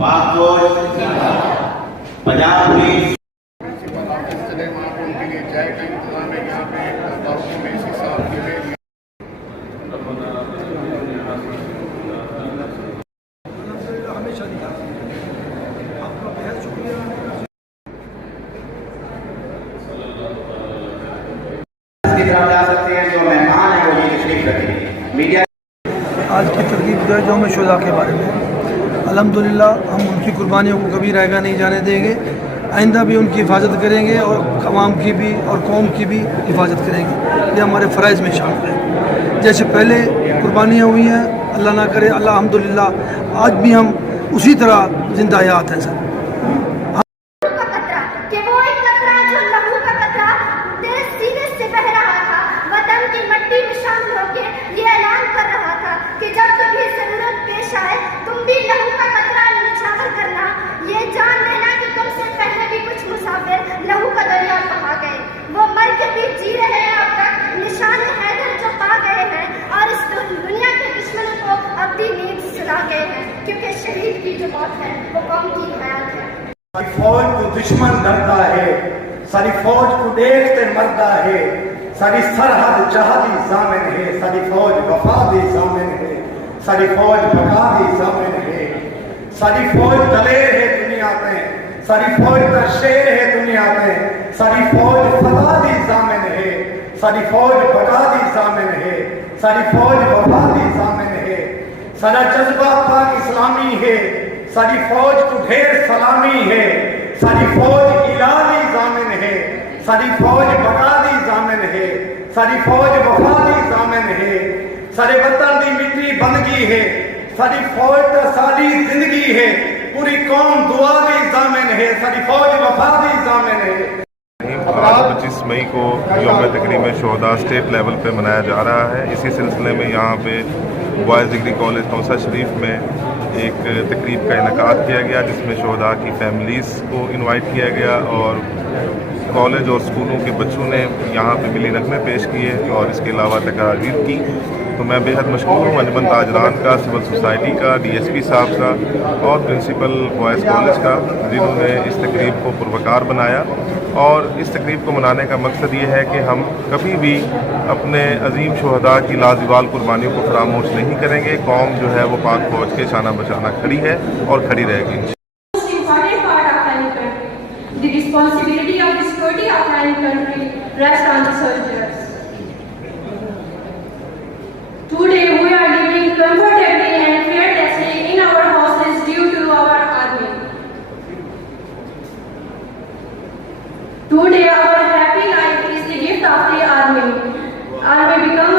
पाक गोश्त, पंजाब पुलिस चाय का इंतजाम है यहाँ पे बाथरूम में इसी साहब की हुए हमेशा दिया आपका बेहद शुक्रिया। की तरफ जा सकते हैं, जो मेहमान है वो ये तशरीफ रखेंगे। मीडिया आज की तकरीब जो है यौम शुहदा के बारे में, अल्हम्दुलिल्लाह हम उनकी कुर्बानियों को कभी रैगा नहीं जाने देंगे, आइंदा भी उनकी हिफाजत करेंगे और अवाम की भी और कौम की भी हिफाजत करेंगे। ये हमारे फ़राइज़ में शामिल है। जैसे पहले कुर्बानियाँ हुई हैं, अल्लाह ना करे, अल्हम्दुलिल्लाह आज भी हम उसी तरह जिंदा हयात हैं सर। कि वो एक कतरा जो लहू का कतरा देश सीने से बह रहा था, वतन की मट्टी में शामिल होकर ये ऐलान कर रहा था कि जब कभी जरूरत पेश आए तुम भी लहू का कतरा निछावर करना, ये जान लेना कि तुमसे पहले भी कुछ मुसाफिर लहू का दरिया बहा गए। वो मर के भी जी रहे हैं अब तक, निशान हैदर जो पा गए हैं और इस दुनिया के दुश्मनों को अब्दी नींद सुला गए हैं, क्योंकि शहीद की जो मौत है वो कौम की हयात है। सारी फौज को दुश्मन डरता है, सारी फौज को देखते मरता है, सारी सरहद जहादी जामिन है, सारी फौज वफादी जामिन है, सारी फौज बगादी जामिन है, सारी फौज दलेर है दुनिया में, सारी फौज दशेर है दुनिया में, सारी फौज फसादी जामिन है, सारी फौज बगादी जामिन है, सारी फौज वफादी जामिन है, सारा जज्बा पाक इस्लामी है, सारी फौज को ढेर सलामी है, सारी फौज इलाही जामिन है, सारी फौज बगादी जामिन है, सारी फौज वफादी जामिन है, सारे वतन दी मिट्टी बंदगी है, सारी फौज तो सारी जिंदगी है, पूरी कौम दुआ दी जामिन है, सारी फौज वफादी जामिन है। आज 25 मई को यौम तकरीम शुहदा स्टेट लेवल पे मनाया जा रहा है। इसी सिलसिले में यहाँ पे बॉयज़ डिग्री कॉलेज तौसा शरीफ में एक तकरीब का इनेकाद किया गया, जिसमें शुहदा की फैमिलीज़ को इनवाइट किया गया और कॉलेज और स्कूलों के बच्चों ने यहाँ पे मिली नगमे पेश किए और इसके अलावा तकारीर की। तो मैं बेहद मशकूर हूँ अंजुमन ताजरान का, सिविल सोसाइटी का, DSP साहब का और प्रिंसिपल बॉयज़ कॉलेज का, जिन्होंने इस तकरीब को पुरवकार बनाया। और इस तकरीब को मनाने का मकसद ये है कि हम कभी भी अपने अजीम शुहदा की लाजवाल कुर्बानियों को फरामोश नहीं करेंगे। कौम जो है वो पाक फौज के शाना बचाना खड़ी है और खड़ी रहेगी। The responsibility of the security of our country rests on the soldiers. Today we are living comfortably and fearlessly in our houses due to our army. Today our happy life is the gift of the army. Army become